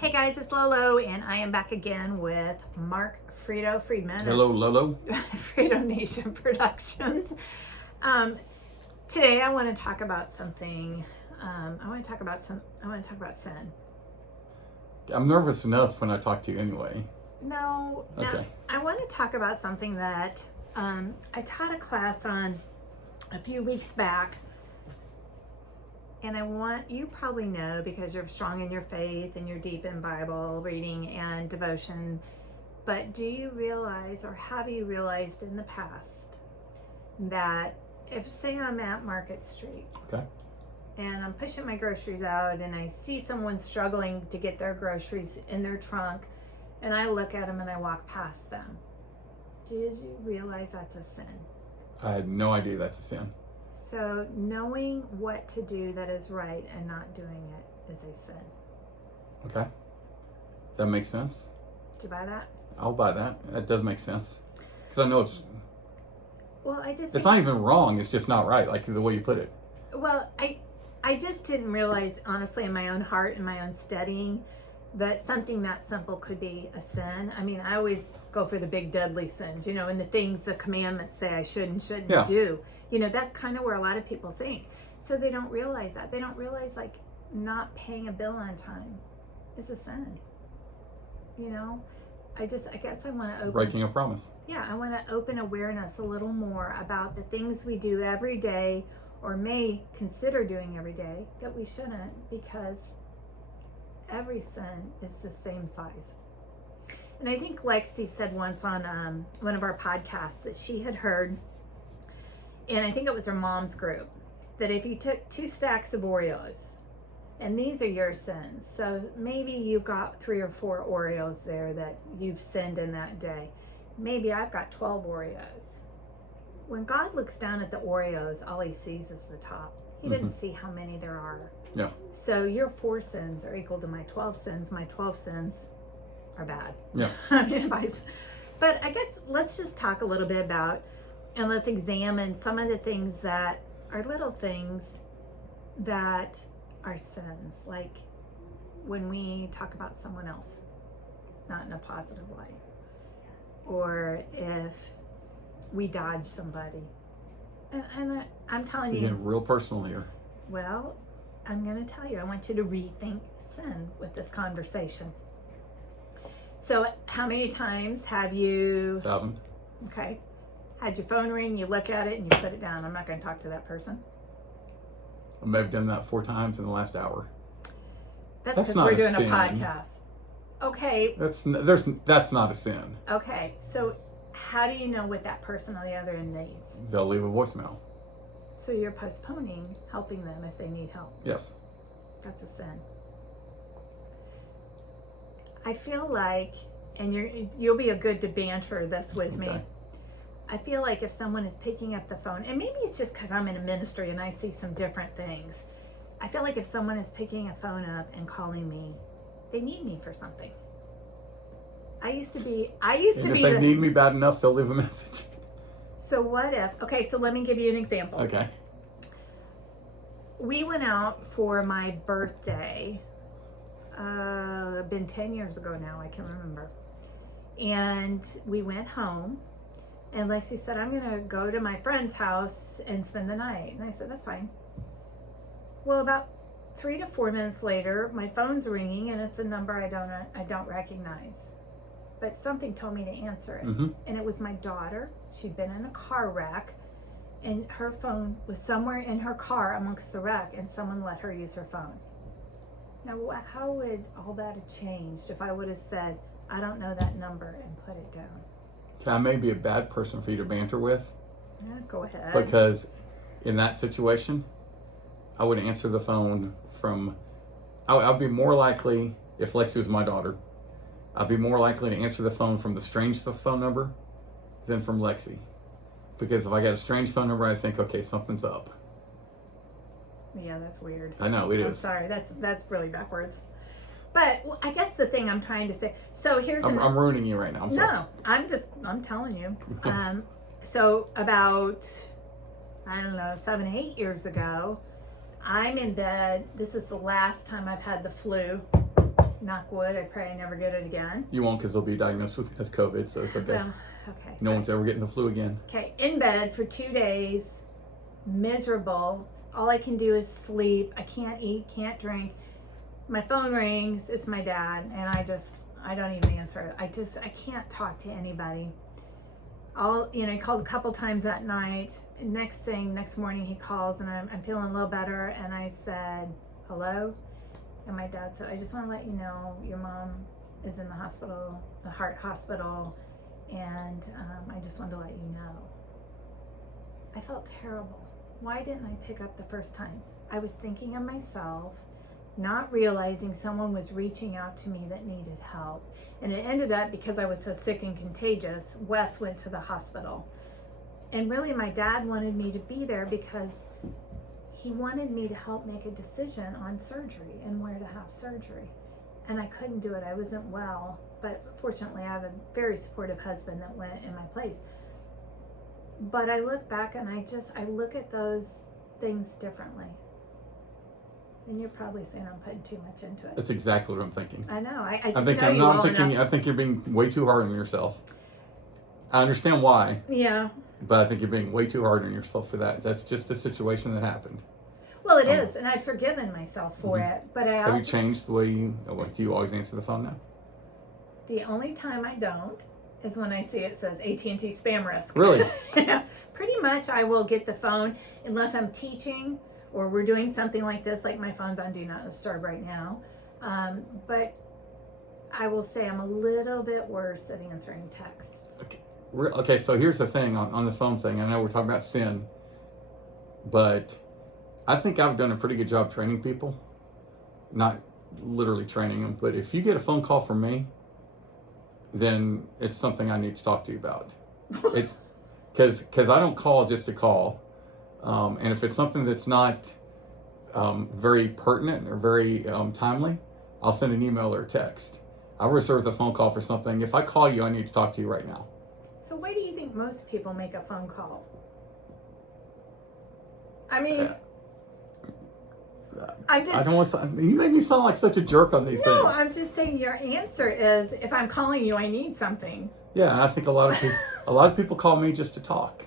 Hey guys, it's LoLo, and I am back again with Friedo Friedman. Hello, LoLo. Friedo Nation Productions. Today I want to talk about something. I want to talk about sin. I'm nervous enough when I talk to you anyway. No. I want to talk about something that I taught a class on a few weeks back. And I want, you probably know because you're strong in your faith and you're deep in Bible reading and devotion, but do you realize, or have you realized in the past, that if, say I'm at Market Street, okay, and I'm pushing my groceries out and I see someone struggling to get their groceries in their trunk, and I look at them and I walk past them, did you realize that's a sin? I had no idea that's a sin. So knowing what to do that is right and not doing it is a sin. Okay, that makes sense. Did you buy that? I'll buy that. That does make sense. Because I know it's not even wrong. It's just not right, like the way you put it. Well, I just didn't realize, honestly, in my own heart and my own studying, that something that simple could be a sin. I mean, I always go for the big deadly sins, and the things the commandments say I should and shouldn't do. That's kind of where a lot of people think. So they don't realize that. They don't realize, like, not paying a bill on time is a sin. I guess I want to open... Breaking a promise. Yeah, I want to open awareness a little more about the things we do every day or may consider doing every day that we shouldn't, because every sin is the same size. And I think Lexi said once on one of our podcasts that she had heard, and I think it was her mom's group, that if you took 2 stacks of Oreos, and these are your sins, so maybe you've got 3 or 4 Oreos there that you've sinned in that day. Maybe I've got 12 Oreos. When God looks down at the Oreos, all he sees is the top. He didn't see how many there are. Yeah. So your 4 sins are equal to my 12 sins. My 12 sins are bad. Yeah. But I guess let's just talk a little bit about, and let's examine some of the things that are little things that are sins. Like when we talk about someone else, not in a positive light. Or if we dodge somebody. And I'm telling you. You're getting real personal here. Well, I'm going to tell you, I want you to rethink sin with this conversation. So how many times have you... 1,000. Okay. Had your phone ring, you look at it, and you put it down. I'm not going to talk to that person. I may have done that 4 times in the last hour. That's because we're doing a podcast. Okay. That's not a sin. Okay. So how do you know what that person on the other end needs? They'll leave a voicemail. So you're postponing helping them if they need help. Yes. That's a sin. I feel like, and you'll be a good to banter this with me. I feel like if someone is picking up the phone, and maybe it's just because I'm in a ministry and I see some different things. I feel like if someone is picking a phone up and calling me, they need me for something. If they need me bad enough, they'll leave a message. So what if, okay, so let me give you an example. Okay. We went out for my birthday, been 10 years ago now, I can remember. And we went home, and Lexi said, I'm going to go to my friend's house and spend the night. And I said, that's fine. Well, about 3 to 4 minutes later, my phone's ringing, and it's a number I don't recognize. But something told me to answer it. And it was my daughter. She'd been in a car wreck, and her phone was somewhere in her car amongst the wreck, and someone let her use her phone. Now, how would all that have changed if I would have said, I don't know that number, and put it down? I may be a bad person for you to banter with. Yeah, go ahead. Because in that situation, I would answer the phone from... I'd be more likely, if Lexi was my daughter, I'd be more likely to answer the phone from the strange phone number than from Lexi. Because if I got a strange phone number, I think, okay, something's up. Yeah, that's weird. I know, it is. I'm sorry, that's really backwards. But I guess the thing I'm trying to say, so here's... I'm ruining you right now, I'm sorry. No, I'm telling you. So about, I don't know, 7, 8 years ago, I'm in bed. This is the last time I've had the flu. knock wood, I pray I never get it again. You won't, because they'll be diagnosed with as COVID, so it's okay. Well, okay. No one's ever getting the flu again. Okay, in bed for 2 days, miserable. All I can do is sleep. I can't eat, can't drink. My phone rings, it's my dad, and I don't even answer it. I can't talk to anybody. He called a couple times that night. Next morning he calls, and I'm feeling a little better, and I said, hello? And my dad said, I just want to let you know your mom is in the hospital, the heart hospital, and I just wanted to let you know. I felt terrible. Why didn't I pick up the first time? I was thinking of myself, not realizing someone was reaching out to me that needed help. And it ended up, because I was so sick and contagious, Wes went to the hospital. And really my dad wanted me to be there because he wanted me to help make a decision on surgery and where to have surgery. And I couldn't do it. I wasn't well. But fortunately, I have a very supportive husband that went in my place. But I look back and I look at those things differently. And you're probably saying I'm putting too much into it. That's exactly what I'm thinking. I know. I think you're being way too hard on yourself. I understand why. Yeah. But I think you're being way too hard on yourself for that. That's just a situation that happened. Well, it is, and I've forgiven myself for it. But Have you changed the way do you always answer the phone now? The only time I don't is when I see it says AT&T spam risk. Really? Yeah. Pretty much I will get the phone unless I'm teaching or we're doing something like this, like my phone's on Do Not Disturb right now. But I will say I'm a little bit worse at answering text. Okay, so here's the thing on the phone thing. I know we're talking about sin, but I think I've done a pretty good job training people. Not literally training them, but if you get a phone call from me, then it's something I need to talk to you about. It's because I don't call just to call. And if it's something that's not very pertinent or very timely, I'll send an email or a text. I'll reserve the phone call for something. If I call you, I need to talk to you right now. So why do you think most people make a phone call? I mean, You made me sound like such a jerk on these things. No, I'm just saying your answer is, if I'm calling you, I need something. Yeah, and I think a lot of people call me just to talk.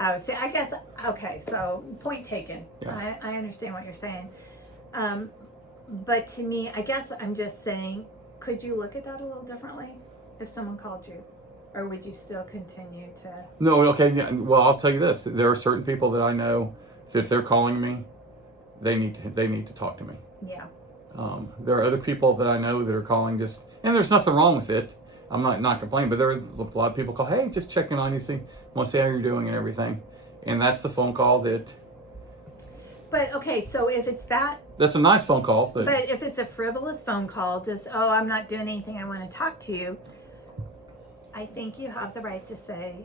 Oh, see, I guess, okay, so point taken. Yeah. I understand what you're saying. But to me, I guess I'm just saying, could you look at that a little differently if someone called you? Or would you still continue to? No, okay, yeah, well, I'll tell you this. There are certain people that I know that if they're calling me, they need to talk to me. Yeah. There are other people that I know that are calling just, and there's nothing wrong with it. I'm not complaining, but there are a lot of people call, hey, just checking on you, want to see how you're doing and everything. And that's the phone call that. But okay, so if it's that's a nice phone call. But if it's a frivolous phone call, just, oh, I'm not doing anything, I want to talk to you, I think you have the right to say,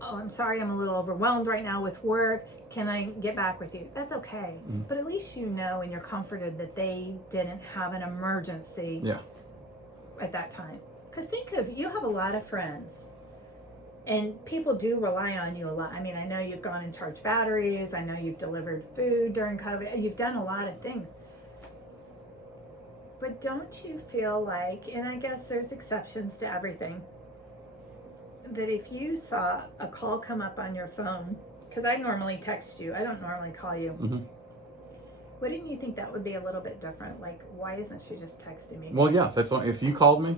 oh, I'm sorry, I'm a little overwhelmed right now with work. Can I get back with you? That's okay. Mm-hmm. But at least you know and you're comforted that they didn't have an emergency at that time. Because you have a lot of friends. And people do rely on you a lot. I mean, I know you've gone and charged batteries. I know you've delivered food during COVID. You've done a lot of things. But don't you feel like, and I guess there's exceptions to everything, that if you saw a call come up on your phone, because I normally text you, I don't normally call you. Mm-hmm. Wouldn't you think that would be a little bit different? Like, why isn't she just texting me? Well, yeah, if you called me,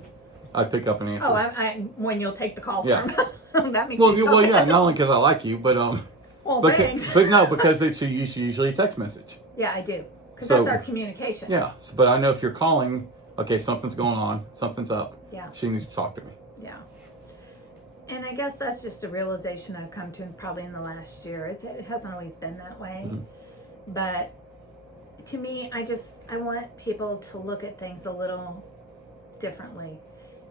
I'd pick up and answer. Oh, when you'll take the call from that makes sense. Well, yeah, not only because I like you, but thanks. But no, because it's usually a text message. Yeah, I do, because that's our communication. Yeah, but I know if you're calling, okay, something's going on, something's up. Yeah, she needs to talk to me. Yeah, and I guess that's just a realization I've come to probably in the last year. It hasn't always been that way, but to me, I want people to look at things a little differently,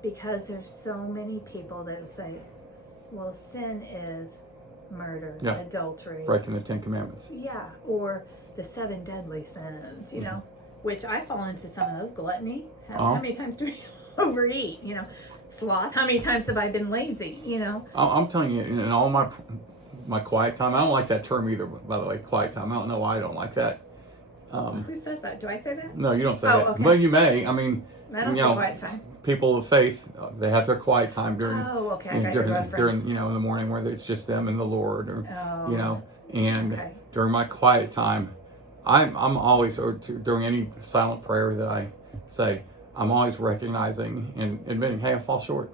because there's so many people that say, well, sin is murder, adultery, breaking the 10 Commandments. Yeah, or the 7 deadly sins, you know, which I fall into some of those. Gluttony. How many times do we overeat? You know, sloth. How many times have I been lazy? You know. I'm telling you, in all my quiet time, I don't like that term either. By the way, quiet time. I don't know why I don't like that. Who says that? Do I say that? No, you don't say that. Okay. Well, you may. I mean, I don't say quiet time. People of faith, they have their quiet time during, Oh, okay. I got your reference. during, in the morning where it's just them and the Lord, or, and okay. during my quiet time, I'm always, or during any silent prayer that I say, I'm always recognizing and admitting, hey, I fall short.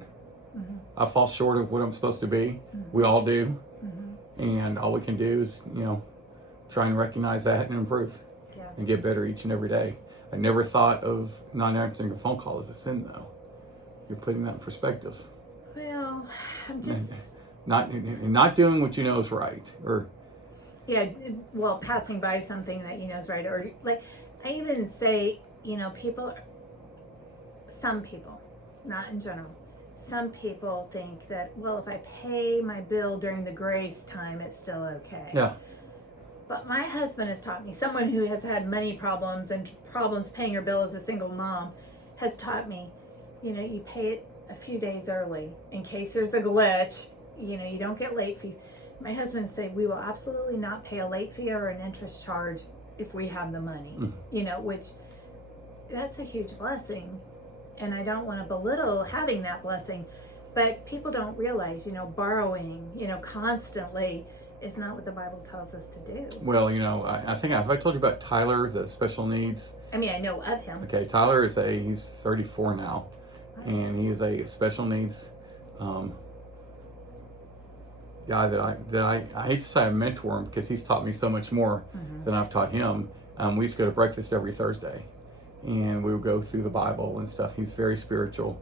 Mm-hmm. I fall short of what I'm supposed to be. Mm-hmm. We all do. Mm-hmm. And all we can do is, try and recognize that and improve and get better each and every day. I never thought of not answering a phone call as a sin, though. You're putting that in perspective. Well, I'm just... Not doing what you know is right, or... Yeah, well, passing by something that you know is right, or like, I even say, some people, not in general, some people think that, well, if I pay my bill during the grace time, it's still okay. Yeah. But my husband has taught me, someone who has had money problems and problems paying her bill as a single mom, has taught me, you pay it a few days early in case there's a glitch, you don't get late fees. My husband say we will absolutely not pay a late fee or an interest charge if we have the money, which that's a huge blessing. And I don't want to belittle having that blessing, but people don't realize, borrowing, constantly is not what the Bible tells us to do. Well, I think, have I told you about Tyler, the special needs? I mean, I know of him. Okay, Tyler he's 34 now, and he is a special needs guy that I hate to say I mentor him because he's taught me so much more than I've taught him. We used to go to breakfast every Thursday, and we would go through the Bible and stuff. He's very spiritual.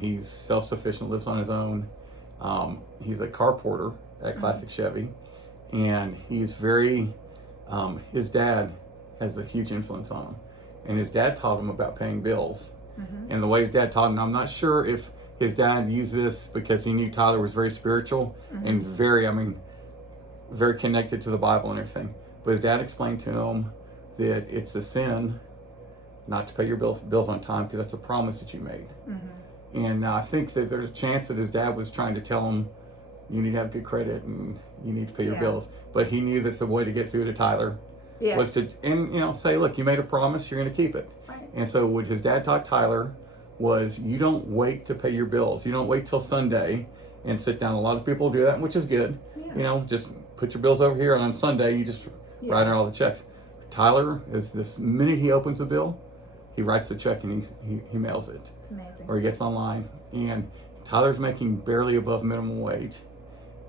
He's self-sufficient, lives on his own. He's a car porter at Classic Chevy, and he's very, his dad has a huge influence on him, and his dad taught him about paying bills. And the way his dad taught him, I'm not sure if his dad used this because he knew Tyler was very spiritual and very connected to the Bible and everything. But his dad explained to him that it's a sin not to pay your bills on time because that's a promise that you made. And I think that there's a chance that his dad was trying to tell him, you need to have good credit and you need to pay your bills. But he knew that the way to get through to Tyler was to, say, look, you made a promise, you're going to keep it. Right. And so what his dad taught Tyler was, you don't wait to pay your bills. You don't wait till Sunday and sit down. A lot of people do that, which is good. Just put your bills over here, and on Sunday you just write out all the checks. Tyler is, this minute he opens the bill, he writes the check and he mails it. It's amazing. Or he gets online. And Tyler's making barely above minimum wage.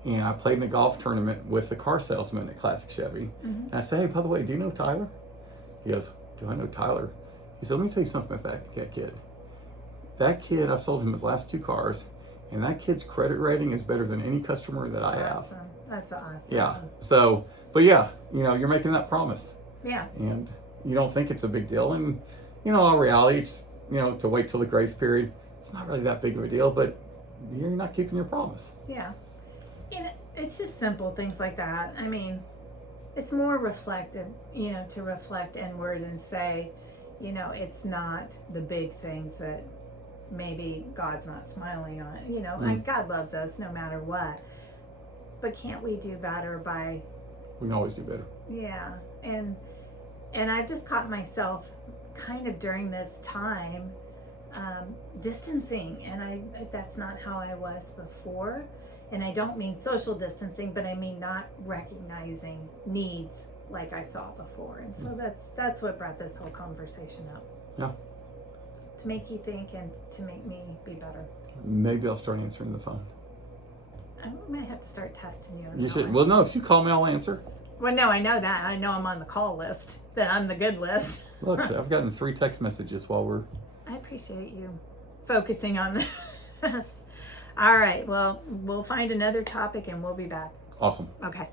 And I played in a golf tournament with the car salesman at Classic Chevy. And I said, hey, by the way, do you know Tyler? He goes, do I know Tyler? He said, let me tell you something about that kid. That kid, I've sold him his last 2 cars, and that kid's credit rating is better than any customer that I have. Awesome. That's awesome. Yeah. So, but yeah, you're making that promise. Yeah. And you don't think it's a big deal. And, in reality, it's, to wait till the grace period, it's not really that big of a deal, but you're not keeping your promise. Yeah. It's just simple things like that. I mean, it's more reflective, to reflect inward and say, it's not the big things that maybe God's not smiling on. Like God loves us no matter what. But can't we do better by... We can always do better. Yeah. And I've just caught myself kind of during this time distancing, and that's not how I was before. And I don't mean social distancing, but I mean not recognizing needs like I saw before. And so that's what brought this whole conversation up. Yeah. To make you think and to make me be better. Maybe I'll start answering the phone. I might have to start testing you. You should. Well, no, if you call me, I'll answer. Well, no, I know that. I know I'm on the call list. That I'm the good list. Look, I've gotten 3 text messages while we're... I appreciate you focusing on this. All right. Well, we'll find another topic and we'll be back. Awesome. Okay.